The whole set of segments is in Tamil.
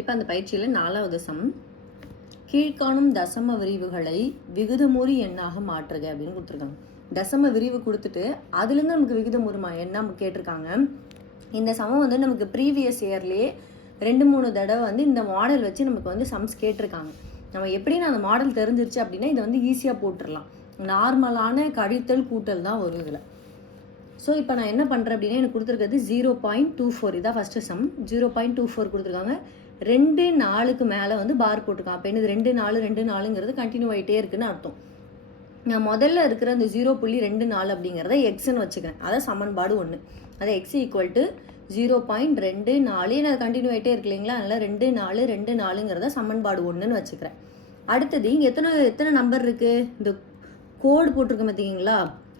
இப்போ அந்த பயிற்சியில் நாலாவது சம். கீழ்காணும் தசம விரிவுகளை விகுதமுறி எண்ணாக மாற்றுக அப்படின்னு கொடுத்துருக்காங்க. தசம விரிவு கொடுத்துட்டு அதுலேருந்து நமக்கு விகிதமுறுமா? என்ன நமக்கு கேட்டிருக்காங்க? இந்த சமம் வந்து நமக்கு ப்ரீவியஸ் இயர்லேயே ரெண்டு மூணு தடவை வந்து இந்த மாடல் வச்சு நமக்கு வந்து சம்ஸ் கேட்டிருக்காங்க. நம்ம எப்படின்னு அந்த மாடல் தெரிஞ்சிருச்சு அப்படின்னா இதை வந்து ஈஸியாக போட்டுடலாம் நார்மலான கழித்தல் கூட்டல் தான் வரும் இதில். ஸோ இப்போ நான் என்ன பண்ணுறேன் அப்படின்னா எனக்கு கொடுத்துருக்கிறது ஜீரோ பாயிண்ட் டூ ஃபோர் இதான் first sum zero point two four கொடுத்துருக்காங்க. ரெண்டு நாளுக்கு மேலே வந்து பார் போட்டிருக்கான். அப்போ என்னது? ரெண்டு நாலு ரெண்டு நாலுங்கிறது கண்டினியூ ஆகிட்டே இருக்குன்னு அர்த்தம். நான் முதல்ல இருக்கிற அந்த ஜீரோ புள்ளி ரெண்டு நாலு அப்படிங்கிறத எக்ஸ்ன்னு வச்சுக்கிறேன். அதை சமன்பாடு ஒன்று அதை x equal to zero point ரெண்டு நாலு. நான் கண்டினியூ ஆகிட்டே இருக்கு இல்லைங்களா? அதனால் ரெண்டு நாலு ரெண்டு நாலுங்கிறத சமன்பாடு ஒன்றுன்னு வச்சுக்கிறேன். அடுத்தது இங்கே எத்தனை எத்தனை நம்பர் இருக்குது இந்த கோடு போட்டிருக்க பார்த்தீங்களா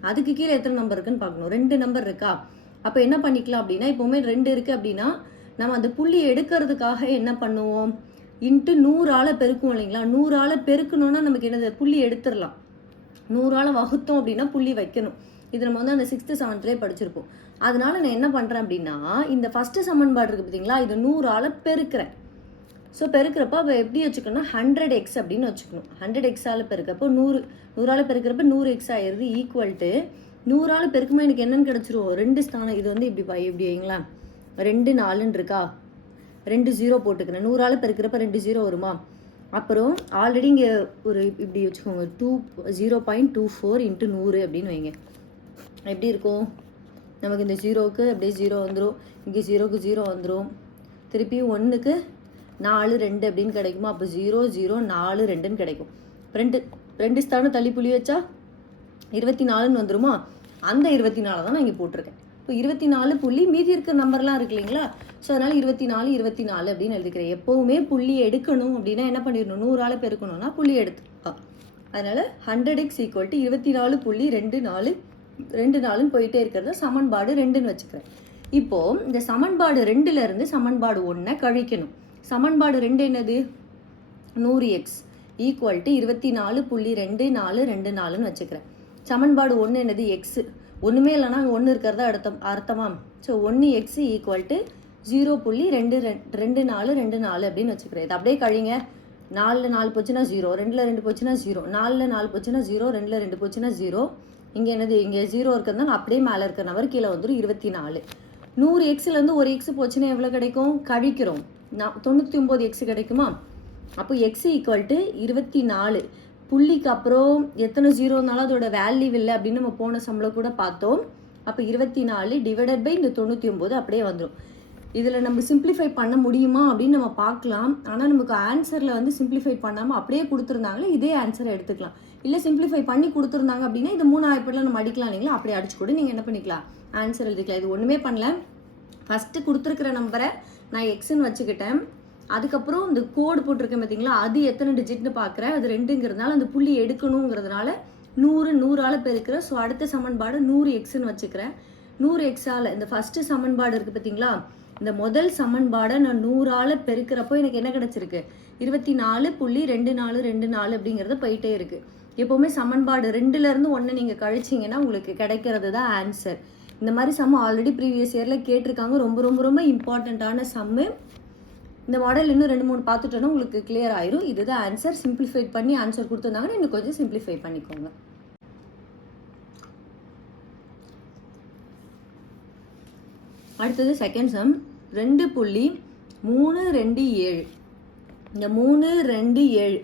அதுக்கு கீழே எத்தனை நம்பர் இருக்குன்னு பார்க்கணும். ரெண்டு நம்பர் இருக்கா? அப்போ என்ன பண்ணிக்கலாம் அப்படின்னா இப்போவுமே ரெண்டு இருக்குது அப்படின்னா நம்ம அந்த புள்ளி எடுக்கிறதுக்காக என்ன பண்ணுவோம்? இன்ட்டு நூறால் பெருக்குவோம் இல்லைங்களா? நூறால் பெருக்கணும்னா நமக்கு என்னது? புள்ளி எடுத்துடலாம். நூறால் வகுத்தோம் அப்படின்னா புள்ளி வைக்கணும். இது நம்ம வந்து அந்த சிக்ஸ்த்து செவன்த்லேயே படிச்சிருப்போம். அதனால நான் என்ன பண்ணுறேன் அப்படின்னா இந்த ஃபஸ்ட்டு சமன்பாடு இருக்குது பார்த்தீங்களா இது நூறால் பெருக்கிறேன். ஸோ பெருக்கிறப்ப அப்போ எப்படி வச்சுக்கணும்னா ஹண்ட்ரட் எக்ஸ் அப்படின்னு வச்சுக்கணும். ஹண்ட்ரட் எக்ஸால் பெருக்கிறப்போ நூறு நூறால் பெருக்கிறப்ப நூறு எக்ஸ் ஆயிடுது ஈக்குவல் டு நூறால் பெருக்குமா எனக்கு என்னென்னு கிடச்சிரும்? ரெண்டு ஸ்தானம். இது வந்து இப்படி பா இப்படி வைங்களேன் ரெண்டு நாலுன்னு இருக்கா? ரெண்டு ஜீரோ போட்டுக்கிறேன். நூறால் பெருக்கிறப்ப ரெண்டு ஜீரோ வருமா? அப்புறம் ஆல்ரெடி இங்கே ஒரு இப்படி வச்சுக்கோங்க. Two zero point two four into நூறு அப்படின்னு வைங்க. எப்படி இருக்கும்? நமக்கு இந்த ஜீரோவுக்கு அப்படியே ஜீரோ வந்துடும் இங்கே ஜீரோக்கு ஜீரோ வந்துடும் திருப்பி ஒன்றுக்கு நாலு ரெண்டு அப்படின்னு கிடைக்குமா? அப்போ ஜீரோ ஜீரோ நாலு ரெண்டுன்னு கிடைக்கும். ரெண்டு ரெண்டு ஸ்தானம் தள்ளி புள்ளி வச்சா இருபத்தி நாலுன்னு வந்துருமா? அந்த இருபத்தி நாலு தான் நான் இங்கே போட்டிருக்கேன். இப்போ இருபத்தி நாலு புள்ளி மீதி இருக்கிற நம்பர்லாம் இருக்கு இல்லைங்களா? ஸோ அதனால் இருபத்தி நாலு இருபத்தி நாலு அப்படின்னு எழுதிக்கிறேன். எப்போவுமே புள்ளி எடுக்கணும் அப்படின்னா என்ன பண்ணிடணும்? நூறால் பெருக்கணும்னா புள்ளி எடுத்து அதனால் ஹண்ட்ரட் எக்ஸ் ஈக்குவல் டு இருபத்தி நாலு புள்ளி ரெண்டு நாலு ரெண்டு நாளும் போயிட்டே இருக்கிறத சமன்பாடு ரெண்டுன்னு வச்சுக்கிறேன். இப்போது இந்த சமன்பாடு ரெண்டுல இருந்து சமன்பாடு ஒன்றை கழிக்கணும். சமன்பாடு ரெண்டு என்னது? நூறு எக்ஸ் ஈக்குவல் டு இருபத்தி நாலு புள்ளி ரெண்டு நாலு ரெண்டு நாலுன்னு வச்சுக்கிறேன். சமன்பாடு ஒன்று என்னது? எக்ஸு ஒன்றுமே இல்லைனா அங்கே ஒன்று இருக்கிறதா அர்த்தம் அர்த்தமாம். ஸோ ஒன்று எக்ஸ் ஈக்குவல் டு ஜீரோ புள்ளி ரெண்டு ரெண்- ரெண்டு நாலு ரெண்டு நாலு அப்படின்னு வச்சுக்கிறேன். இது அப்படியே கழிங்க. நாலில் நாலு போச்சுன்னா ஜீரோ ரெண்டில் ரெண்டு போச்சுன்னா ஜீரோ நாலில் நாலு போச்சுன்னா ஜீரோ ரெண்டில் ரெண்டு போச்சுன்னா ஜீரோ இங்கே என்னது? இங்கே ஜீரோ இருக்கிறதுனால அப்படியே மேலே இருக்கிற நபர் கீழே வந்துடும் இருபத்தி நாலு நூறு எக்ஸ்லேருந்து ஒரு எக்ஸ் போச்சுன்னா எவ்வளோ கிடைக்கும்? கழிக்கிறோம். நான் தொண்ணூற்றி ஒம்பது எக்ஸ் கிடைக்குமா? அப்போ எக்ஸ் ஈக்குவல் டு இருபத்தி நாலு புள்ளிக்கு அப்புறம் எத்தனை ஜீரோ அதோட வேல்யூ இல்லை அப்படின்னு நம்ம போன சம்பளம் கூட பார்த்தோம். அப்போ இருபத்தி நாலு டிவைடட் பை இந்த தொண்ணூற்றி ஒம்பது அப்படியே வந்துடும் இதில் நம்ம சிம்பிளிஃபை பண்ண முடியுமா அப்படின்னு நம்ம பார்க்கலாம். ஆனால் நமக்கு ஆன்சரில் வந்து சிம்பிளிஃபை பண்ணாமல் அப்படியே கொடுத்துருந்தாங்களே இதே ஆன்சரை எடுத்துக்கலாம். இல்லை சிம்பிளிஃபை பண்ணி கொடுத்துருந்தாங்க அப்படின்னா இது மூணு நம்ம அடிக்கலாம் இல்லைங்களா? அப்படியே அடிச்சு கூட நீங்கள் என்ன பண்ணிக்கலாம்? ஆன்சர் எழுதிக்கலாம். இது ஒன்றுமே பண்ணல. ஃபஸ்ட்டு கொடுத்துருக்குற நம்பரை நான் எக்ஸ்ன்னு வச்சுக்கிட்டேன். அதுக்கப்புறம் இந்த கோடு போட்டிருக்கேன் பார்த்தீங்களா அது எத்தனை டிஜிட்னு பார்க்குறேன் அது ரெண்டுங்கிறதுனால அந்த புள்ளி எடுக்கணுங்கிறதுனால நூறு நூறால் பெருக்கிறேன். ஸோ அடுத்த சமன்பாடு நூறு எக்ஸ்ன்னு வச்சுக்கிறேன். நூறு எக்ஸால் இந்த ஃபஸ்ட்டு சமன்பாடு இருக்குது பார்த்தீங்களா இந்த முதல் சமன்பாடை நான் நூறால் பெருக்கிறப்போ எனக்கு என்ன கிடச்சிருக்கு? இருபத்தி நாலு புள்ளி ரெண்டு நாலு ரெண்டு நாலு அப்படிங்கிறது போயிட்டே இருக்குது எப்போவுமே சமன்பாடு ரெண்டுலேருந்து ஒன்று நீங்கள் கழிச்சிங்கன்னா உங்களுக்கு கிடைக்கிறது தான் ஆன்சர் இந்த மாதிரி சம்மு ஆல்ரெடி ப்ரீவியஸ் இயரில் கேட்டிருக்காங்க. ரொம்ப ரொம்ப ரொம்ப இம்பார்ட்டண்ட்டான சம்மு இந்த மாடல் இன்னும் ரெண்டு மூணு பார்த்துட்டோன்னா உங்களுக்கு கிளியர் ஆயிரும். இதுதான் ஆன்சர் சிம்பிளிஃபை பண்ணி ஆன்சர் கொடுத்துருந்தாங்கன்னா இன்னும் கொஞ்சம் சிம்பிளிஃபை பண்ணிக்கோங்க. அடுத்தது செகண்ட் சம் ரெண்டு புள்ளி மூணு ரெண்டு ஏழு. இந்த மூணு ரெண்டு ஏழு.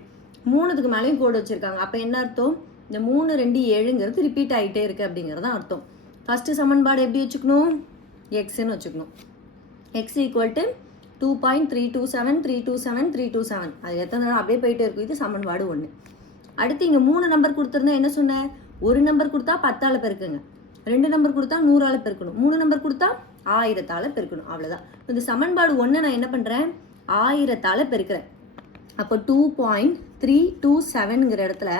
மூணுத்துக்கு மேலேயும் கோடு வச்சுருக்காங்க. அப்போ என்ன அர்த்தம்? இந்த மூணு ரெண்டு ஏழுங்கிறது ரிப்பீட் ஆகிட்டே இருக்குது அப்படிங்கிறது தான் அர்த்தம். ஃபஸ்ட்டு சமன்பாடு எப்படி வச்சுக்கணும்? எக்ஸ்ன்னு வச்சுக்கணும். X equal to two point three two seven three two seven three two seven அது எத்தனை தடவை அப்படியே போயிட்டே இருக்கும். இது சமன்பாடு ஒன்று அடுத்து இங்கே மூணு நம்பர் கொடுத்துருந்தா என்ன சொன்னேன் ஒரு நம்பர் கொடுத்தா பத்தால் பெருக்குங்க. ரெண்டு நம்பர் கொடுத்தா நூறால் பெருக்கணும். மூணு நம்பர் கொடுத்தா ஆயிரத்தால் பெருக்கணும். அவ்வளோதான் இந்த சமன்பாடு ஒன்று நான் என்ன பண்ணுறேன் ஆயிரத்தால் பெருக்கிறேன். அப்போ டூ பாயிண்ட் த்ரீ டூ செவனுங்கிற இடத்துல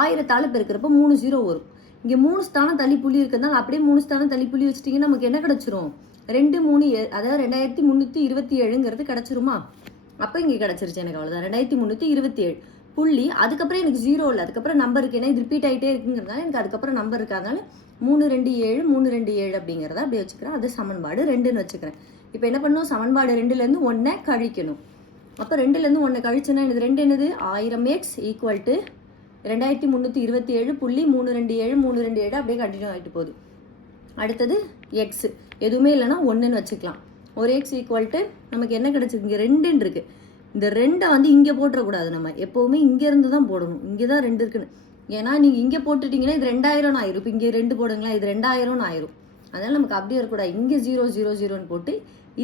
ஆயிரத்தால் பெருக்கிறப்ப மூணு ஜீரோ வரும். இங்கே மூணு ஸ்தானம் தள்ளி புள்ளி இருக்கிறதுனால அப்படியே மூணு ஸ்தானம் தள்ளி புள்ளி வச்சிட்டிங்கன்னா நமக்கு என்ன கிடச்சிரும்? ரெண்டு மூணு ஏ- அதாவது ரெண்டாயிரத்தி முந்நூற்றி இருபத்தி ஏழுங்கிறது கிடச்சிருமா? அப்போ இங்கே கிடச்சிருச்சு எனக்கு அவ்வளோதான் ரெண்டாயிரத்தி முந்நூற்றி இருபத்தி ஏழு புள்ளி அதுக்கப்புறம் எனக்கு ஜீரோ இல்லை. அதுக்கப்புறம் நம்பர் இருக்குது ஏன்னா இது ரிப்பீட் ஆகிட்டே இருக்குங்கிறதுனால எனக்கு அதுக்கப்புறம் நம்பர் இருக்காதனால மூணு ரெண்டு ஏழு மூணு ரெண்டு ஏழு அப்படிங்கிறத அப்படியே வச்சுக்கிறேன். அது சமன்பாடு ரெண்டுன்னு வச்சுக்கிறேன். இப்போ என்ன பண்ணணும் சமன்பாடு ரெண்டுலேருந்து ஒன்றை கழிக்கணும். அப்போ ரெண்டுலேருந்து ஒன்று கழிச்சுன்னா இது ரெண்டு என்னது? ஆயிரம் எக்ஸ் ஈக்குவல் டு ரெண்டாயிரத்தி முந்நூற்றி இருபத்தி ஏழு புள்ளி மூணு ரெண்டு ஏழு மூணு ரெண்டு ஏழு அப்படியே கண்டினியூ ஆகிட்டு போகுது. அடுத்தது எக்ஸ் எதுவுமே இல்லைன்னா ஒன்றுன்னு வச்சுக்கலாம். ஒரு எக்ஸ் ஈக்குவல் டு நமக்கு என்ன கிடச்சிருக்கு? இங்கே ரெண்டுன்னு இருக்குது இந்த ரெண்டை வந்து இங்கே போட்டுறக்கூடாது நம்ம. எப்போவுமே இங்கேருந்து தான் போடணும். இங்கே தான் ரெண்டு இருக்குன்னு. ஏன்னா நீங்கள் இங்கே போட்டுட்டிங்கன்னா இது ரெண்டாயிரம்னு ஆயிரும். இப்போ இங்கே ரெண்டு போடுங்களேன் இது ரெண்டாயிரம்னு ஆயிரும். அதனால் நமக்கு அப்படியே இருக்கக்கூடாது. இங்கே ஜீரோ ஜீரோ ஜீரோன்னு போட்டு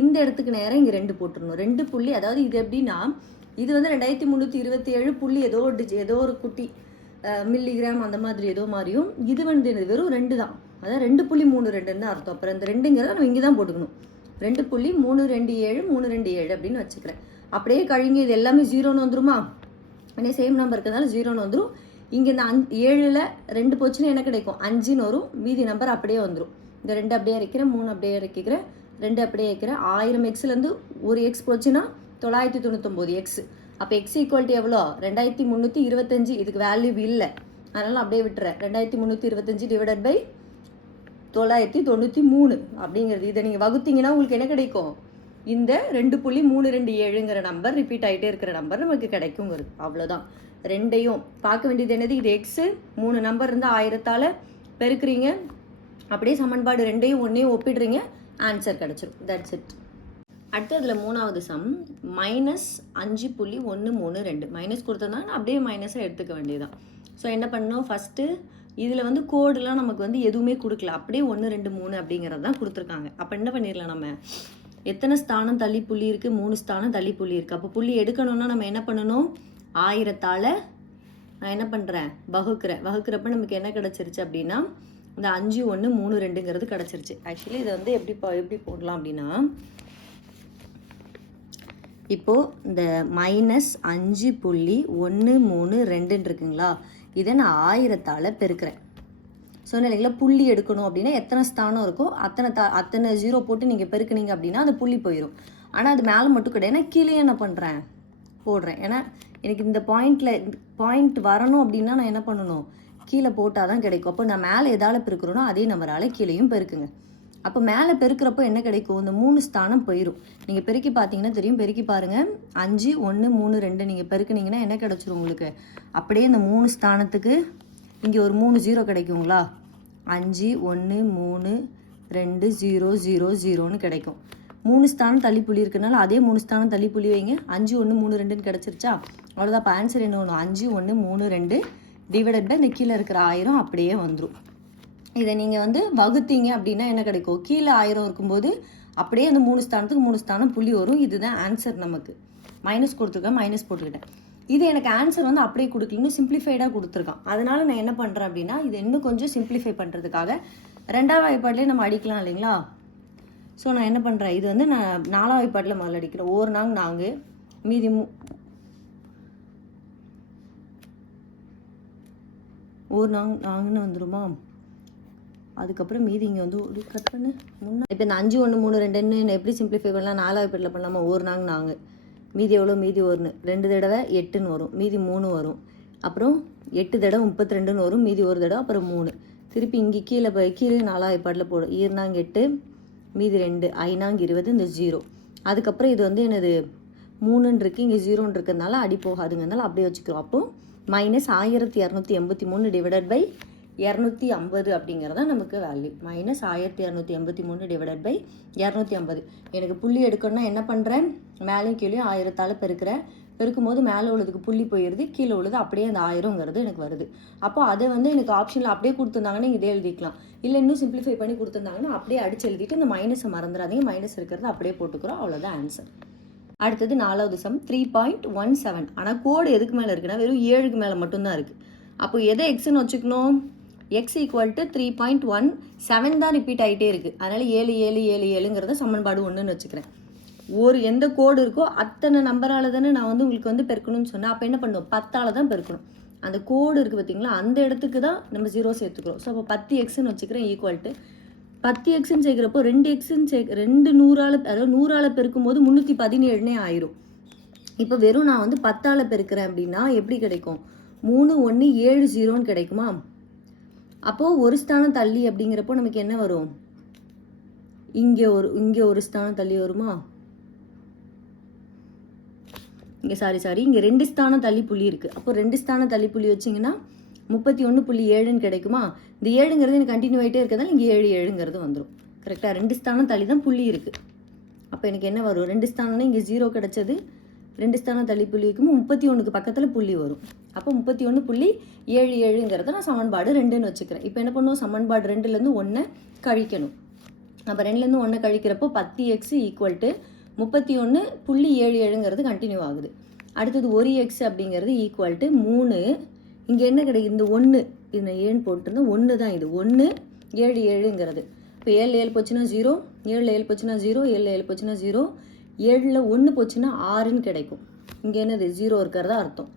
இந்த இடத்துக்கு நேரம் இங்கே ரெண்டு போட்டுடணும் ரெண்டு புள்ளி அதாவது இது எப்படின்னா இது வந்து ரெண்டாயிரத்தி முந்நூற்றி இருபத்தி ஏழு புள்ளி ஏதோ ஒரு ஏதோ ஒரு குட்டி மில்லிகிராம் அந்த மாதிரி ஏதோ மாதிரியும் இது வந்து வெறும் ரெண்டு தான். அதான் ரெண்டு புள்ளி மூணு ரெண்டுன்னு அர்த்தம். அப்புறம் இந்த ரெண்டுங்கிறத நம்ம இங்கே தான் போட்டுக்கணும். ரெண்டு புள்ளி மூணு ரெண்டு ஏழு மூணு ரெண்டு ஏழு அப்படின்னு வச்சுக்கிறேன். அப்படியே கழிங்க இது எல்லாமே ஜீரோன்னு வந்துருமா? உடனே சேம் நம்பர் இருக்கிறதுனால ஜீரோன்னு வந்துடும் இங்கே இந்த அஞ் ஏழில் ரெண்டு போச்சுன்னா என்ன கிடைக்கும்? அஞ்சுன்னு வரும். மீதி நம்பர் அப்படியே வந்துடும் இந்த ரெண்டு அப்படியே இறக்கிறேன் மூணு அப்படியே இறக்கிக்கிறேன் ரெண்டு அப்படியே இறக்கிறேன் ஆயிரம் எக்ஸ்லேருந்து ஒரு எக்ஸ் போச்சுன்னா தொள்ளாயிரத்தி தொண்ணூத்தொம்பது எக்ஸ் அப்போ எக்ஸ் ஈக்குவல்ட்டி எவ்வளோ? ரெண்டாயிரத்தி முந்நூற்றி இருபத்தஞ்சி. இதுக்கு வேல்யூ இல்லை. அதனால் அப்படியே விட்டுறேன். ரெண்டாயிரத்தி முந்நூற்றி இருபத்தஞ்சி டிவைடட் பை தொள்ளாயிரத்தி தொண்ணூற்றி மூணு அப்படிங்கிறது. இதை நீங்கள் வகுத்தீங்கன்னா உங்களுக்கு என்ன கிடைக்கும்? இந்த ரெண்டு புள்ளி மூணு ரெண்டு ஏழுங்கிற நம்பர் ரிப்பீட் ஆகிட்டே இருக்கிற நம்பர் நமக்கு கிடைக்குங்கிறது. அவ்வளோதான் ரெண்டையும் பார்க்க வேண்டியது என்னது? இது எக்ஸு மூணு நம்பர் இருந்தால் ஆயிரத்தால் பெருக்குறீங்க. அப்படியே சமன்பாடு ரெண்டையும் ஒன்றையும் ஒப்பிடுறீங்க. ஆன்சர் கிடச்சிரும். தட்ஸ் இட் அடுத்ததில் மூணாவது சம் மைனஸ் அஞ்சு புள்ளி ஒன்று மூணு ரெண்டு. மைனஸ் கொடுத்தோம்னா அப்படியே மைனஸை எடுத்துக்க வேண்டியதுதான். ஸோ என்ன பண்ணோம் ஃபஸ்ட்டு இதில் வந்து கோடுலாம் நமக்கு வந்து எதுவுமே கொடுக்கல. அப்படியே ஒன்று ரெண்டு மூணு அப்படிங்கிறது தான் கொடுத்துருக்காங்க. அப்போ என்ன பண்ணிடலாம் நம்ம? எத்தனை ஸ்தானம் தள்ளி புள்ளி இருக்குது மூணு ஸ்தானம் தள்ளி புள்ளி இருக்குது அப்போ புள்ளி எடுக்கணும்னா நம்ம என்ன பண்ணணும்? ஆயிரத்தால் நான் என்ன பண்ணுறேன் வகுக்கிறேன். வகுக்கிறப்ப நமக்கு என்ன கிடச்சிருச்சு அப்படின்னா இந்த அஞ்சு ஒன்று மூணு ரெண்டுங்கிறது கிடச்சிருச்சு. ஆக்சுவலி இதை வந்து எப்படி எப்படி போடலாம் அப்படின்னா இப்போது இந்த மைனஸ் அஞ்சு புள்ளி ஒன்று மூணு ரெண்டுன்னு இருக்குங்களா? இதை நான் ஆயிரத்தால் பெருக்கிறேன். சொன்னேன் இல்லைங்களா புள்ளி எடுக்கணும் அப்படின்னா எத்தனை ஸ்தானம் இருக்கோ அத்தனை தா அத்தனை ஜீரோ போட்டு நீங்கள் பெருக்குனீங்க அப்படின்னா அது புள்ளி போயிடும் ஆனால் அது மேலே மட்டும் கிடையாது. நான் கீழே என்ன பண்ணுறேன் போடுறேன். ஏன்னா எனக்கு இந்த பாயிண்டில் பாயிண்ட் வரணும் அப்படின்னா நான் என்ன பண்ணணும்? கீழே போட்டால் தான் கிடைக்கும். அப்போ நான் மேலே எதால் பெருக்கிறோனோ அதே நம்பரால் கீழேயும் பெருக்குங்க. அப்போ மேலே பெருக்கிறப்போ என்ன கிடைக்கும்? இந்த மூணு ஸ்தானம் போயிடும் நீங்கள் பெருக்கி பார்த்தீங்கன்னா தெரியும். பெருக்கி பாருங்கள் அஞ்சு ஒன்று மூணு ரெண்டு நீங்கள் பெருக்குனீங்கன்னா என்ன கிடச்சிரும் உங்களுக்கு? அப்படியே இந்த மூணு ஸ்தானத்துக்கு இங்கே ஒரு மூணு ஜீரோ கிடைக்குங்களா? அஞ்சு ஒன்று மூணு ரெண்டு ஜீரோ ஜீரோ ஜீரோன்னு கிடைக்கும். மூணு ஸ்தானம் தள்ளி புள்ளி இருக்கனால அதே மூணு ஸ்தானம் தள்ளி புள்ளி வைங்க. அஞ்சு ஒன்று மூணு ரெண்டுன்னு கிடச்சிருச்சா? அவ்வளோதான் இப்போ ஆன்சர் என்ன ஒன்று அஞ்சு ஒன்று மூணு ரெண்டு டிவைடட் பை இந்த கீழே இருக்கிற ஆயிரம் அப்படியே வந்துடும் இதை நீங்கள் வந்து வகுத்தீங்க அப்படின்னா என்ன கிடைக்கும்? கீழே ஆயிரம் இருக்கும்போது அப்படியே அந்த மூணு ஸ்தானத்துக்கு மூணு ஸ்தானம் புள்ளி வரும். இதுதான் ஆன்சர் நமக்கு. மைனஸ் கொடுத்துருக்கேன் மைனஸ் போட்டுக்கிட்டேன். இது எனக்கு ஆன்சர் வந்து அப்படியே கொடுக்கலன்னு சிம்பிளிஃபைடாக கொடுத்துருக்கான். அதனால் நான் என்ன பண்ணுறேன் அப்படின்னா இது இன்னும் கொஞ்சம் சிம்பிளிஃபை பண்ணுறதுக்காக ரெண்டாவது வாய்ப்பாட்டிலே நம்ம அடிக்கலாம் இல்லைங்களா? ஸோ நான் என்ன பண்ணுறேன் இது வந்து நான் நாலாவது வாய்ப்பாட்டில் முதல்ல அடிக்கிறேன். ஒரு நாங் நாங்கள் மீதி மூ ஒரு நாங் நாங்கன்னு வந்துருமா? அதுக்கப்புறம் மீதி இங்கே வந்து ஒரு கட் பண்ணு. முன்னா இப்போ இந்த அஞ்சு ஒன்று மூணு ரெண்டுன்னு எப்படி சிம்பிளிஃபை பண்ணலாம்? நாலாவது பேரில் பண்ணலாமா? ஒரு நாங்க நாங்கள் மீதி எவ்வளோ மீதி ஒன்று ரெண்டு தடவை எட்டுன்னு வரும். மீதி மூணு வரும். அப்புறம் எட்டு தடவை முப்பத்தி ரெண்டுன்னு வரும். மீதி ஒரு தடவை அப்புறம் மூணு. திருப்பி இங்கே கீழே போய் கீழே நாலாவது பாட்டில் போடும் ஈர்னாங்க எட்டு மீதி ரெண்டு ஐநாங்க இருபது இந்த ஜீரோ அதுக்கப்புறம் இது வந்து என்னது? மூணுன்னு இருக்குது இங்கே ஜீரோன்னு இருக்கிறதுனால அடி போகாதுங்கிறதுனால அப்படியே வச்சுக்கிறோம். அப்போ மைனஸ் ஆயிரத்தி இரநூத்தி எண்பத்தி மூணு டிவைடட் பை இரநூத்தி ஐம்பது அப்படிங்கிறதா நமக்கு வேல்யூ மைனஸ் ஆயிரத்தி இரநூத்தி எண்பத்தி மூணு டிவைடட் பை இரநூத்தி ஐம்பது. எனக்கு புள்ளி எடுக்கணும்னா என்ன பண்ணுறேன் மேலேயும் கீழே ஆயிரத்தால் பெருக்கிறேன். பெருக்கும் போது மேலே உள்ளதுக்கு புள்ளி போயிடுது கீழே உள்ளது அப்படியே அந்த ஆயிரங்கிறது எனக்கு வருது. அப்போ அதை வந்து எனக்கு ஆப்ஷனில் அப்படியே கொடுத்துருந்தாங்கன்னா இதே எழுதிக்கலாம். இல்லை இன்னும் சிம்பிளிஃபை பண்ணி கொடுத்துருந்தாங்கன்னா அப்படியே அடிச்சு எழுதிட்டு இந்த மைனஸை மறந்துடாதீங்க. மைனஸ் இருக்கிறது அப்படியே போட்டுக்கிறோம். அவ்வளோதான் ஆன்சர் அடுத்தது நாலாவது sum three point one seven ஆனால் கோடு எதுக்கு மேலே இருக்குன்னா வெறும் ஏழுக்கு மேலே மட்டும்தான் இருக்குது அப்போ எதை எக்ஸ்ன்னு வச்சுக்கணும்? X equal to three point one seven தான் ரிப்பீட் ஆகிட்டே இருக்குது அதனால் ஏழு ஏழு ஏழு ஏழுங்கிறத சமன்பாடு ஒன்றுன்னு வச்சுக்கிறேன். ஒரு எந்த கோடு இருக்கோ அத்தனை நம்பரால் தானே நான் வந்து உங்களுக்கு வந்து பெருக்கணும்னு சொன்னேன். அப்போ என்ன பண்ணுவோம்? பத்தால் தான் பெருக்கணும். அந்த கோடு இருக்குது பார்த்தீங்களா அந்த இடத்துக்கு தான் நம்ம ஜீரோ சேர்த்துக்கிறோம். ஸோ அப்போ பத்து எக்ஸ்ன்னு வச்சுக்கிறேன் ஈக்குவல் டு பத்து எக்ஸ்ன்னு சேர்க்குறப்போ ரெண்டு எக்ஸ்ன்னு சேர்க்க ரெண்டு நூறால் அதாவது நூறால் பெருக்கும் போது முந்நூற்றி பதினேழுனே ஆயிரும். இப்போ வெறும் நான் வந்து பத்தால் பெருக்கிறேன் அப்படின்னா எப்படி கிடைக்கும்? மூணு ஒன்று ஏழு ஜீரோன்னு கிடைக்குமா? அப்போது ஒரு ஸ்தானம் தள்ளி அப்படிங்கிறப்போ நமக்கு என்ன வரும்? இங்கே ஒரு இங்கே ஒரு ஸ்தானம் தள்ளி வருமா? இங்கே சாரி சாரி இங்கே ரெண்டு ஸ்தானம் தள்ளி புள்ளி இருக்குது அப்போ ரெண்டு ஸ்தானம் தள்ளி புள்ளி வச்சிங்கன்னா முப்பத்தி ஒன்று புள்ளி ஏழுன்னு கிடைக்குமா? இந்த ஏழுங்கிறது எனக்கு கண்டினியூ ஆகிட்டே இருக்கிறதால இங்கே ஏழு ஏழுங்கிறது வந்துடும் கரெக்டாக ரெண்டு ஸ்தானம் தள்ளி தான் புள்ளி இருக்குது அப்போ எனக்கு என்ன வரும்? ரெண்டு ஸ்தானம்னா இங்கே ஜீரோ கிடச்சது ரெண்டு ஸ்தானம் தள்ளி புள்ளி வைக்கும்போது முப்பத்தி ஒன்றுக்கு பக்கத்தில் புள்ளி வரும். அப்போ முப்பத்தி ஒன்று புள்ளி ஏழு ஏழுங்கிறத நான் சமன்பாடு ரெண்டுன்னு வச்சுக்கிறேன். இப்போ என்ன பண்ணுவோம்? சமன்பாடு ரெண்டுலேருந்து ஒன்று கழிக்கணும். அப்போ ரெண்டுலேருந்து ஒன்றை கழிக்கிறப்போ பத்து எக்ஸ் ஈக்குவல் டு முப்பத்தி ஒன்று புள்ளி ஏழு ஏழுங்கிறது கண்டினியூ ஆகுது. அடுத்தது ஒரு எக்ஸ் அப்படிங்கிறது ஈக்குவல் டு மூணு. இங்கே என்ன கிடைக்குது? இந்த ஒன்று இது நான் ஏழு போட்டிருந்தேன். ஒன்று தான் இது. ஒன்று ஏழு ஏழுங்கிறது. இப்போ ஏழு ஏழு போச்சுன்னா ஜீரோ ஏழு ஏழு போச்சுன்னா ஜீரோ ஏழு ஏழு போச்சுன்னா ஜீரோ ஏழில் ஒன்று போச்சுன்னா ஆறுன்னு கிடைக்கும். இங்கே என்னது? ஜீரோ இருக்கிறதா அர்த்தம்.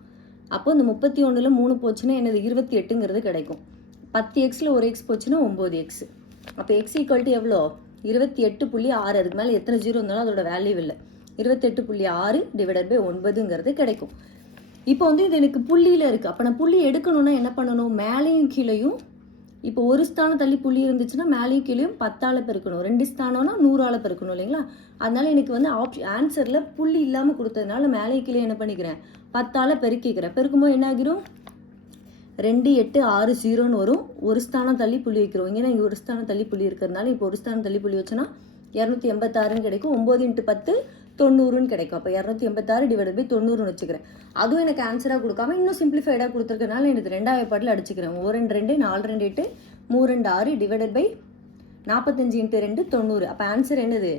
அப்போ இந்த முப்பத்தி ஒன்றில் மூணு போச்சுன்னா என்னது? இருபத்தி எட்டுங்கிறது கிடைக்கும். பத்து எக்ஸில் ஒரு எக்ஸ் போச்சுன்னா ஒம்பது எக்ஸ் அப்போ எக்ஸ் ஈக்குவல் எவ்வளோ? இருபத்தி எட்டு புள்ளி ஆறு. அதுக்கு மேலே எத்தனை ஜீரோ இருந்தாலும் அதோட வேல்யூ இல்லை. இருபத்தெட்டு புள்ளி ஆறு டிவைடட் பை ஒன்பதுங்கிறது கிடைக்கும். இப்போ வந்து இது எனக்கு புள்ளியில் இருக்குது அப்போ நான் புள்ளி எடுக்கணும்னா என்ன பண்ணணும்? மேலேயும் கீழேயும் இப்போ ஒரு ஸ்தானம் தள்ளி புள்ளி இருந்துச்சுன்னா மேலேயும் கீழேயும் பத்தால பெருக்கணும். ரெண்டு ஸ்தானம்னா நூறால பெருக்கணும் இல்லைங்களா? அதனால எனக்கு வந்து ஆப்ஷன் ஆன்சரில் புள்ளி இல்லாமல் கொடுத்ததுனால மேலேயும் கீழே என்ன பண்ணிக்கிறேன்? பத்தால பெருக்கிக்கிறேன். பெருக்கும்போது என்ன ஆகிரும்? ரெண்டு எட்டு ஆறு ஜீரோன்னு வரும். ஒரு ஸ்தானம் தள்ளி புள்ளி வைக்கிறோம். ஏன்னா இங்கே ஒரு ஸ்தானம் தள்ளி புள்ளி இருக்கிறதுனால இப்போ ஒரு ஸ்தானம் தள்ளி புள்ளி வச்சோன்னா இரநூத்தி எண்பத்தாறுன்னு கிடைக்கும். ஒம்பது இன்ட்டு பத்து தொண்ணூறுன்னு கிடைக்கும். அப்போ இரநூத்தி எண்பத்தாறு டிவைட் பை தொண்ணூறுன்னு வச்சுக்கிறேன். அதுவும் எனக்கு ஆன்சராக கொடுக்காம இன்னும் சிம்பிளிஃபைடாக கொடுத்துருக்கனால எனக்கு ரெண்டாவது பாட்டில் அடிச்சுக்கிறேன். ஒரு ரெண்டு ரெண்டு நாலு ரெண்டு எட்டு மூணு ரெண்டு ஆறு டிவைடட் பை நாற்பத்தஞ்சு இன்ட்டு ரெண்டு தொண்ணூறு. அப்போ ஆன்சர் என்னது?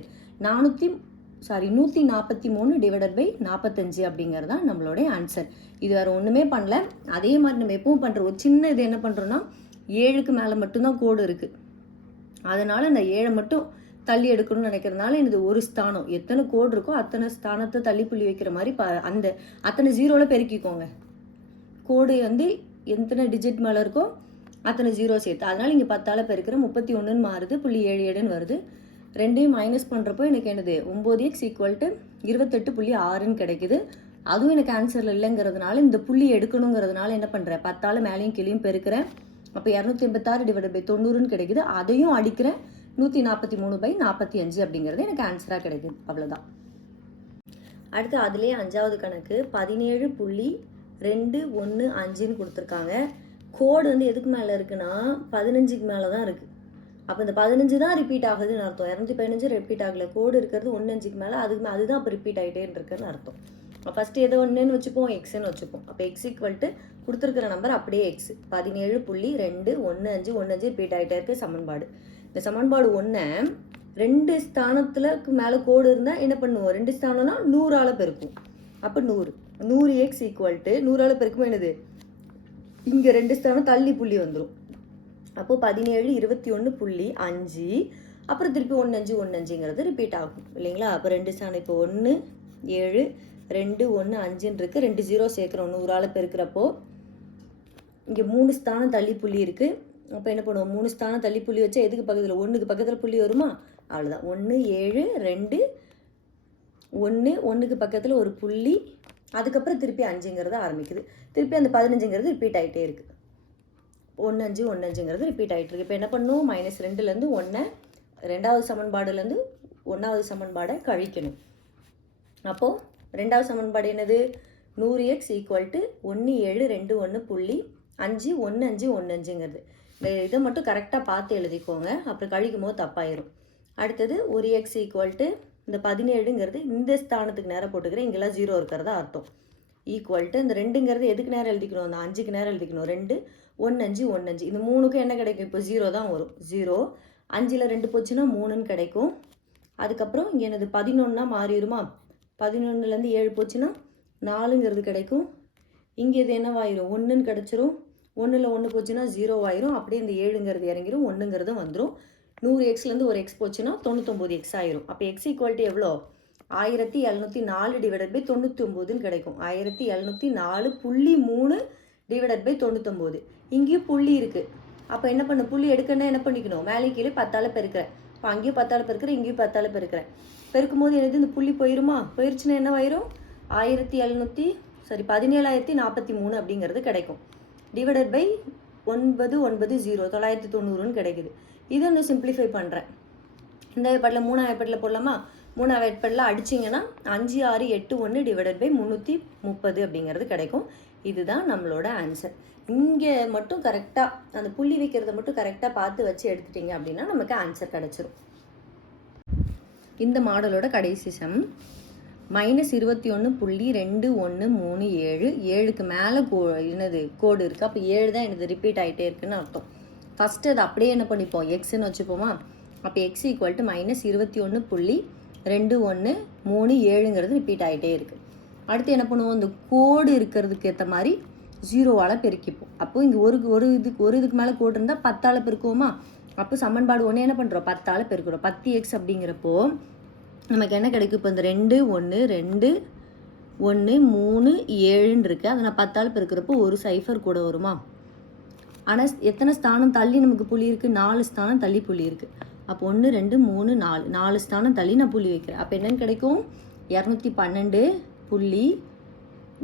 நானூற்றி சாரி நூற்றி நாற்பத்தி மூணு டிவைடட் பை நாற்பத்தஞ்சு அப்படிங்கிறது தான் நம்மளுடைய ஆன்சர் இது வேறு ஒன்றுமே பண்ணல. அதே மாதிரி நம்ம எப்பவும் பண்ணுற ஒரு சின்ன இது என்ன பண்ணுறோன்னா ஏழுக்கு மேலே மட்டும்தான் கோடு இருக்குது அதனால் இந்த ஏழை மட்டும் தள்ளி எடுக்கணும்னு நினைக்கிறதுனால எனது ஒரு ஸ்தானம். எத்தனை கோடு இருக்கோ அத்தனை ஸ்தானத்தை தள்ளி புள்ளி வைக்கிற மாதிரி ப அந்த அத்தனை ஜீரோவில் பெருக்கிக்கோங்க. கோடு வந்து எத்தனை டிஜிட் மேலே இருக்கோ அத்தனை ஜீரோ சேர்த்து அதனால் இங்கே பத்தால் பெருக்கிற முப்பத்தி ஒன்றுன்னு மாறுது புள்ளி ஏழு ஏழுன்னு வருது. ரெண்டையும் மைனஸ் பண்ணுறப்போ எனக்கு என்னது ஒம்பது எக்ஸ் ஈக்குவல் டு இருபத்தெட்டு புள்ளி ஆறுன்னு கிடைக்குது. அதுவும் எனக்கு ஆன்சரில் இல்லைங்கிறதுனால இந்த புள்ளி எடுக்கணுங்கிறதுனால என்ன பண்ணுறேன் பத்தால் மேலேயும் கீழேயும் பெருக்கிறேன். அப்போ இரநூத்தி எண்பத்தாறு டிவைட் பை தொண்ணூறுன்னு கிடைக்குது அதையும் அடிக்கிறேன். நூற்றி நாற்பத்தி மூணு பை நாற்பத்தி அஞ்சு அப்படிங்கிறது எனக்கு ஆன்சராக கிடைக்குது. அவ்வளோதான் அடுத்து அதுலேயே அஞ்சாவது கணக்கு பதினேழு புள்ளி ரெண்டு ஒன்று அஞ்சுன்னு கொடுத்துருக்காங்க. கோடு வந்து எதுக்கு மேலே இருக்குன்னா பதினஞ்சுக்கு மேலே தான் இருக்குது அப்போ இந்த பதினஞ்சு தான் ரிப்பீட் ஆகுதுன்னு அர்த்தம். இரநூத்தி பதினஞ்சு ரிப்பீட் ஆகலை. கோடு இருக்கிறது ஒன்று அஞ்சுக்கு மேலே அதுக்கு மே- அதுதான் அப்போ ரிப்பீட் ஆகிட்டே இருக்குன்னு அர்த்தம். ஃபஸ்ட்டு எதோ ஒன்றுன்னு வச்சுப்போம்? எக்ஸ்ன்னு வச்சுப்போம். அப்போ எக்ஸ் ஈக்குவல்ட்டு கொடுத்துருக்குற கொடுத்துருக்கிற நம்பர் அப்படியே எக்ஸ் பதினேழு புள்ளி ரெண்டு ஒன்று அஞ்சு ஒன்று அஞ்சு ரிப்பீட் ஆகிட்டே இருக்குது சமன்பாடு. இந்த சமன்பாடு ஒன்றை ரெண்டு ஸ்தானத்துலக்கு மேலே கோடு இருந்தால் என்ன பண்ணுவோம்? ரெண்டு ஸ்தானம்னா நூறால் பெருக்கும். அப்போ நூறு. நூறு எக்ஸ் ஈக்குவல் டு நூறால் பெருக்கும் என்னது? இங்கே ரெண்டு ஸ்தானம் தள்ளி புள்ளி வந்துடும் அப்போது பதினேழு இருபத்தி ஒன்று புள்ளி அஞ்சு. அப்புறம் திருப்பி ஒன்று அஞ்சு ஒன்று அஞ்சுங்கிறது ரிப்பீட் ஆகும். இல்லைங்களா? அப்போ ரெண்டு ஸ்தானம் இப்போ ஒன்று ஏழு ரெண்டு ஒன்று அஞ்சுன்னு இருக்குது ரெண்டு ஜீரோ சேர்க்குறோம். நூறால் பெருக்கிறப்போ இங்கே மூணு ஸ்தானம் தள்ளி புள்ளி இருக்குது அப்போ என்ன பண்ணுவோம்? மூணு ஸ்தானம் தள்ளி புள்ளி வச்சா எதுக்கு பக்கத்தில்? ஒன்றுக்கு பக்கத்தில் புள்ளி வருமா? அவ்வளோதான் ஒன்று ஏழு ரெண்டு. ஒன்று ஒன்றுக்கு பக்கத்தில் ஒரு புள்ளி. அதுக்கப்புறம் திருப்பி அஞ்சுங்கிறது ஆரம்பிக்குது. திருப்பி அந்த பதினஞ்சுங்கிறது ரிப்பீட் ஆகிட்டே இருக்குது ஒன்று அஞ்சு ஒன்று அஞ்சுங்கிறது ரிப்பீட் ஆகிட்டு இருக்கு. இப்போ என்ன பண்ணும்? மைனஸ் ரெண்டுலேருந்து ஒன்றை ரெண்டாவது சமன்பாடுலேருந்து ஒன்றாவது சமன்பாடை கழிக்கணும். அப்போது ரெண்டாவது சமன்பாடு என்னது? நூறு எக்ஸ் ஈக்குவல் டு ஒன்று ஏழு ரெண்டு ஒன்று புள்ளி. அஞ்சு ஒன்று அஞ்சு ஒன்று அஞ்சுங்கிறது. இந்த இதை மட்டும் கரெக்டாக பார்த்து எழுதிக்கோங்க. அப்புறம் கழிக்கும் போது தப்பாயிரும். அடுத்தது ஒரு எக்ஸ் ஈக்குவல் டு இந்த பதினேழுங்கிறது இந்த ஸ்தானத்துக்கு நேரம் போட்டுக்கிறேன். இங்கெல்லாம் ஜீரோ இருக்கிறதா அர்த்தம். ஈக்குவல் டு இந்த ரெண்டுங்கிறது எதுக்கு நேரம் எழுதிக்கணும்? அந்த அஞ்சுக்கு நேரம் எழுதிக்கணும். ரெண்டு ஒன்று அஞ்சு ஒன்று அஞ்சு. இந்த மூணுக்கும் என்ன கிடைக்கும்? இப்போ ஜீரோ தான் வரும். ஜீரோ அஞ்சில் ரெண்டு போச்சுன்னா மூணுன்னு கிடைக்கும். அதுக்கப்புறம் இங்கே எனது பதினொன்னா மாறிடுமா? பதினொன்றுலேருந்து ஏழு போச்சுன்னா நாலுங்கிறது கிடைக்கும். இங்கே இது என்னவாயிரும்? ஒன்றுன்னு கிடச்சிரும். ஒன்றில் ஒன்று போச்சுன்னா ஜீரோ ஆயிரும். அப்படியே இந்த ஏழுங்கிறது இறங்கிரும். ஒன்றுங்கிறது வந்துடும் நூறு எக்ஸ்லேருந்து ஒரு எக்ஸ் போச்சுன்னா தொண்ணூத்தொம்பது எக்ஸ் ஆயிரும். அப்போ எக்ஸ் ஈக்குவாலிட்டி எவ்வளோ? ஆயிரத்தி எழுநூற்றி நாலு டிவைடட் பை தொண்ணூற்றி ஒம்போதுன்னு கிடைக்கும். ஆயிரத்தி எழுநூற்றி நாலு புள்ளி மூணு டிவைடட் பை தொண்ணூத்தொம்பது. இங்கேயும் புள்ளி இருக்குது அப்போ என்ன பண்ண? புள்ளி எடுக்கணும்னா என்ன பண்ணிக்கணும்? மேலே கீழே பத்தால பெருக்கிறேன் இப்போ அங்கேயும் பத்தால பெருக்கிறேன் இங்கேயும் பத்தால பெருக்கிறேன் பெருக்கும் போது என்னது? இந்த புள்ளி போயிருமா? போயிருச்சுன்னா என்னவாயிரும்? ஆயிரத்தி எழுநூற்றி சாரி பதினேழாயிரத்தி நாற்பத்தி மூணு அப்படிங்கிறது கிடைக்கும். டிவைடட் பை ஒன்பது ஒன்பது ஜீரோ தொள்ளாயிரத்தி தொண்ணூறுன்னு கிடைக்குது. இதை இன்னும் சிம்பிளிஃபை பண்ணுறேன் இந்த பாட்டில் மூணாம் பாட்டில் போடலாமா? மூணாவது வேட்பாடில் அடிச்சிங்கன்னா அஞ்சு ஆறு எட்டு ஒன்று டிவைடட் பை முந்நூற்றி முப்பது அப்படிங்கிறது கிடைக்கும். இதுதான் நம்மளோட ஆன்சர் இங்கே மட்டும் கரெக்டாக அந்த புள்ளி வைக்கிறத மட்டும் கரெக்டாக பார்த்து வச்சு எடுத்துட்டீங்க அப்படின்னா நமக்கு ஆன்சர் கிடச்சிரும். இந்த மாடலோட கடைசி சம் மைனஸ் இருபத்தி ஒன்று புள்ளி ரெண்டு ஒன்று மூணு ஏழு. ஏழுக்கு மேலே கோ என்னது கோடு இருக்குது அப்போ ஏழு தான் எனது ரிப்பீட் ஆகிட்டே இருக்குன்னு அர்த்தம். ஃபஸ்ட்டு அதை அப்படியே என்ன பண்ணிப்போம்? எக்ஸ்ன்னு வச்சுப்போமா? அப்போ எக்ஸ் ஈக்குவல் டு மைனஸ் இருபத்தி ஒன்று புள்ளி ரெண்டு ஒன்று மூணு ஏழுங்கிறது ரிப்பீட் ஆகிட்டே இருக்குது அடுத்து என்ன பண்ணுவோம்? இந்த கோடு இருக்கிறதுக்கு ஏற்ற மாதிரி ஜீரோவால் பெருக்கிப்போம். அப்போ இங்கே ஒரு ஒரு இதுக்கு ஒரு இதுக்கு மேலே கோடு இருந்தால் பத்தால் பெருக்குவோமா? அப்போ சமன்பாடு ஒன்று என்ன பண்ணுறோம் பத்தால் பெருக்கிறோம். பத்து எக்ஸ் அப்படிங்கிறப்போ நமக்கு என்ன கிடைக்கும்? இப்போ இந்த ரெண்டு ஒன்று ரெண்டு ஒன்று மூணு ஏழுன்னு இருக்குது அதை நான் பத்தால் பெருக்கிறப்போ ஒரு சைஃபர் கூட வருமா? ஆனால் எத்தனை ஸ்தானம் தள்ளி நமக்கு புள்ளி இருக்குது நாலு ஸ்தானம் தள்ளி புள்ளி இருக்குது அப்போ ஒன்று ரெண்டு மூணு நாலு. நாலு ஸ்தானம் தள்ளி நான் புள்ளி வைக்கிறேன். அப்போ என்னென்னு கிடைக்கும்? இரநூத்தி பன்னெண்டு புள்ளி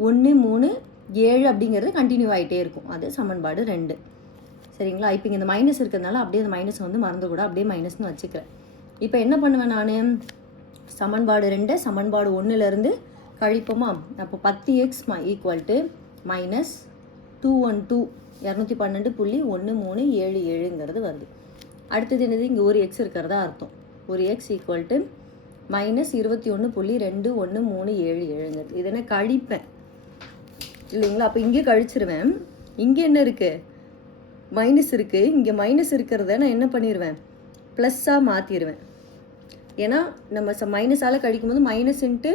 ஒன்று மூணு ஏழு அப்படிங்கிறது கண்டினியூ ஆகிட்டே இருக்கும். அது சமன்பாடு ரெண்டு. சரிங்களா? இப்போ இங்கே இந்த மைனஸ் இருக்கிறதுனால அப்படியே அந்த மைனஸ் வந்து மறந்து கூட அப்படியே மைனஸ்னு வச்சுக்கிறேன். இப்போ என்ன பண்ணுவேன் நான்? சமன்பாடு ரெண்டு சமன்பாடு ஒன்றுலேருந்து கழிப்போமா? அப்போ பத்து x equal to minus two one two இரநூத்தி பன்னெண்டு புள்ளி ஒன்று மூணு ஏழு ஏழுங்கிறது வருது. அடுத்தது என்னது? இங்கே ஒரு எக்ஸ் இருக்கிறதா அர்த்தம். ஒரு எக்ஸ் ஈக்குவல் டு மைனஸ் இருபத்தி ஒன்று புள்ளி ரெண்டு ஒன்று மூணு ஏழு ஏழுங்கிறது. இதை நான் கழிப்பேன் இல்லைங்களா? அப்போ இங்கே கழிச்சிருவேன். இங்கே என்ன இருக்குது மைனஸ் இருக்குது இங்கே மைனஸ் இருக்கிறத நான் என்ன பண்ணிடுவேன் ப்ளஸ்ஸாக மாற்றிடுவேன் ஏன்னா நம்ம ச மைனஸால் கழிக்கும்போது மைனஸ் இன்ட்டு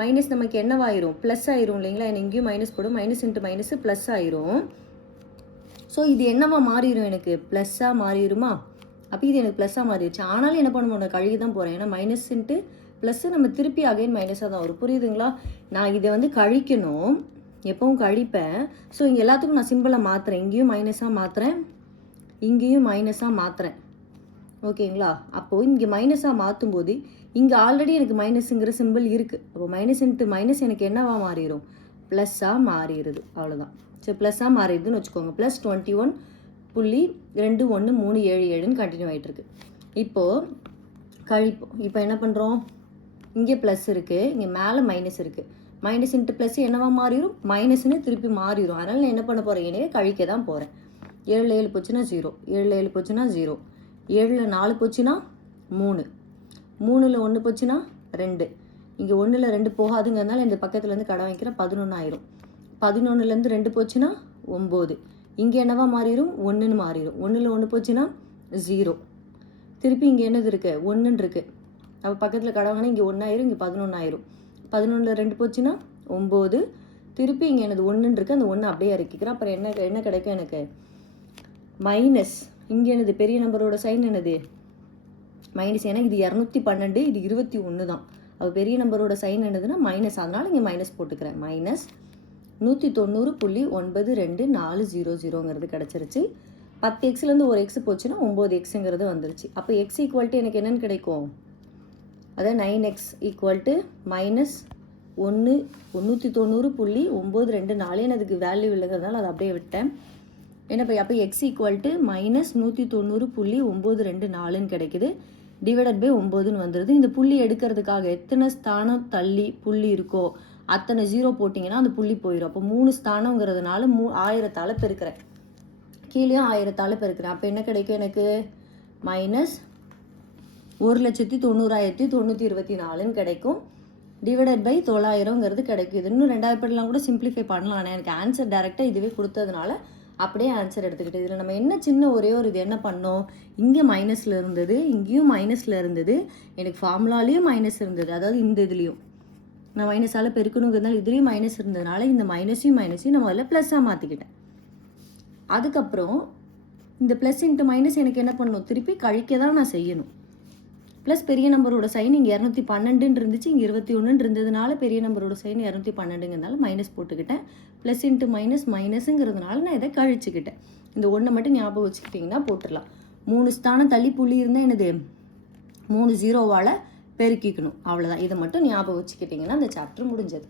மைனஸ் நமக்கு என்னவாயிரும்? ப்ளஸ் ஆயிரும் இல்லைங்களா? எனக்கு இங்கேயும் மைனஸ் போடும். மைனஸ் இன்ட்டு மைனஸ் ப்ளஸ் ஆயிரும். ஸோ இது என்னவா மாறிடும் எனக்கு? ப்ளஸ்ஸாக மாறிடுமா அப்போ இது எனக்கு ப்ளஸ்ஸாக மாறிடுச்சு ஆனாலும் என்ன பண்ண முடியும் கழுகி தான் போகிறேன் ஏன்னா மைனஸ் இன்ட்டு ப்ளஸ்ஸு நம்ம திருப்பி அகைன் மைனஸாக தான் வரும். புரியுதுங்களா? நான் இதை வந்து கழிக்கணும். எப்பவும் கழிப்பேன். ஸோ இங்கே எல்லாத்துக்கும் நான் சிம்பிளாக மாற்றுறேன் இங்கேயும் மைனஸாக மாற்றுறேன் இங்கேயும் மைனஸாக மாற்றுறேன் ஓகேங்களா? அப்போது இங்கே மைனஸாக மாற்றும் போது இங்கே ஆல்ரெடி எனக்கு மைனஸுங்கிற சிம்பிள் இருக்குது அப்போ மைனஸ் இன்ட்டு மைனஸ் எனக்கு என்னவா மாறிடும்? ப்ளஸ்ஸாக மாறிடுது. அவ்வளோதான் சரி ப்ளஸ்ஸாக மாறிடுதுன்னு வச்சுக்கோங்க. ப்ளஸ் டுவெண்ட்டி ஒன் புள்ளி ரெண்டு ஒன்று மூணு ஏழு ஏழுன்னு கண்டினியூ ஆகிட்டுருக்கு இப்போது கழிப்போம். இப்போ என்ன பண்ணுறோம் இங்கே ப்ளஸ் இருக்குது இங்கே மேலே மைனஸ் இருக்குது மைனஸ் இன்ட்டு ப்ளஸ் என்னவா மாறிடும்? மைனஸ்னு திருப்பி மாறிடும். அதனால் நான் என்ன பண்ண போகிறேன் எனவே கழிக்க தான் போகிறேன் ஏழு ஏழு போச்சுன்னா ஜீரோ ஏழு ஏழு போச்சுன்னா ஜீரோ ஏழில் நாலு போச்சுன்னா மூணு. மூணில் ஒன்று போச்சுன்னா ரெண்டு. இங்கே ஒன்றில் ரெண்டு போகாதுங்கிறதுனால இந்த பக்கத்துலேருந்து கடை வைக்கிற பதினொன்று ஆயிரும். பதினொன்றுலேருந்து ரெண்டு போச்சுன்னா ஒம்பது. இங்கே என்னவா மாறிடும் ஒன்றுன்னு மாறிடும் ஒன்றில் ஒன்று போச்சுன்னா ஜீரோ திருப்பி இங்கே என்னது இருக்குது ஒன்றுன்னு இருக்குது அப்போ பக்கத்தில் கடை வாங்கினா இங்கே ஒன்றாயிரும் இங்கே பதினொன்றாயிரும் பதினொன்றில் ரெண்டு போச்சுன்னா ஒம்பது. திருப்பி இங்கே எனது ஒன்றுன்னு இருக்குது அந்த ஒன்று அப்படியே இறக்கிக்கிறேன். அப்புறம் என்ன என்ன கிடைக்கும் எனக்கு? மைனஸ் இங்கே என்னது பெரிய நம்பரோட சைன் என்னது? மைனஸ் ஏன்னா இது இரநூத்தி பன்னெண்டு இது இருபத்தி ஒன்று தான். அப்போ பெரிய நம்பரோட சைன் என்னதுன்னா மைனஸ் அதனால் இங்கே மைனஸ் போட்டுக்கிறேன். மைனஸ் நூற்றி தொண்ணூறு புள்ளி ஒன்பது ரெண்டு நாலு ஜீரோ ஜீரோங்கிறது கிடச்சிருச்சு. பத்து எக்ஸ்லேருந்து ஒரு எக்ஸ் போச்சுன்னா ஒம்பது எக்ஸுங்கிறது வந்துருச்சு. அப்போ எக்ஸ் ஈக்குவல்ட்டு எனக்கு என்னென்னு கிடைக்கும்? அதாவது நைன் எக்ஸ் ஈக்குவல்ட்டு மைனஸ் ஒன்று நூற்றி தொண்ணூறு புள்ளி ஒம்பது ரெண்டு நாலு. அதுக்கு வேல்யூ இல்லைங்கிறதுனால அதை அப்படியே விட்டேன். என்ன பை அப்போ எக்ஸ் ஈக்குவல் டு மைனஸ் நூற்றி தொண்ணூறு புள்ளி ஒம்பது ரெண்டு நாலுன்னு கிடைக்குது. டிவைடட் பை ஒம்போதுன்னு வந்துடுது இந்த புள்ளி எடுக்கிறதுக்காக எத்தனை ஸ்தானம் தள்ளி புள்ளி இருக்கோ அத்தனை ஜீரோ போட்டிங்கன்னா அந்த புள்ளி போயிடும் அப்போ மூணு ஸ்தானங்கிறதுனால மூ ஆயிரத்தால் பெருக்கிறேன். கீழேயும் ஆயிரத்தால் பெருக்கிறேன். அப்போ என்ன கிடைக்கும் எனக்கு? மைனஸ் ஒரு லட்சத்தி தொண்ணூறாயிரத்தி தொண்ணூற்றி இருபத்தி நாலுன்னு கிடைக்கும். டிவைடட் பை தொள்ளாயிரங்கிறது கிடைக்கும் இது இன்னும் ரெண்டாயிரம் பேர்லாம் கூட சிம்பிளிஃபை பண்ணலாம் ஆனால் எனக்கு ஆன்சர் டேரெக்டாக இதுவே கொடுத்ததுனால அப்படியே ஆன்சர் எடுத்துக்கிட்டு இதில் நம்ம என்ன சின்ன ஒரே ஒரு இது என்ன பண்ணோம்? இங்கே மைனஸில் இருந்தது இங்கேயும் மைனஸில் இருந்தது எனக்கு ஃபார்முலாலேயும் மைனஸ் இருந்தது அதாவது இந்த இதுலேயும். நான் மைனஸால் பெருக்கணுங்கிறதுனால இதுலேயும் மைனஸ் இருந்ததுனால இந்த மைனஸையும் மைனஸையும் நான் அதில் ப்ளஸ்ஸாக மாற்றிக்கிட்டேன் அதுக்கப்புறம் இந்த ப்ளஸ் இன்ட்டு மைனஸ் எனக்கு என்ன பண்ணணும்? திருப்பி கழிக்க தான் நான் செய்யணும். ப்ளஸ் பெரிய நம்பரோட சைன் இங்கே இரநூத்தி பன்னெண்டுன்னு இருந்துச்சு. இங்கே இருபத்தி ஒன்றுன்னு இருந்ததுனால பெரிய நம்பரோட சைன் இரநூத்தி பன்னெண்டுங்கிறதுனால மைனஸ் போட்டுக்கிட்டேன். ப்ளஸ் இன்ட்டு மைனஸ் மைனஸுங்கிறதுனால நான் இதை கழிச்சுக்கிட்டேன். இந்த ஒன்றை மட்டும் ஞாபகம் வச்சுக்கிட்டிங்கன்னா போட்டுடலாம். மூணு ஸ்தானம் தள்ளி புள்ளி இருந்தால் என்னது? மூணு ஜீரோவால் பெருக்கிக்கணும். அவ்வளோதான் இதை மட்டும் ஞாபகம் வச்சுக்கிட்டிங்கன்னா அந்த சாப்டர் முடிஞ்சது.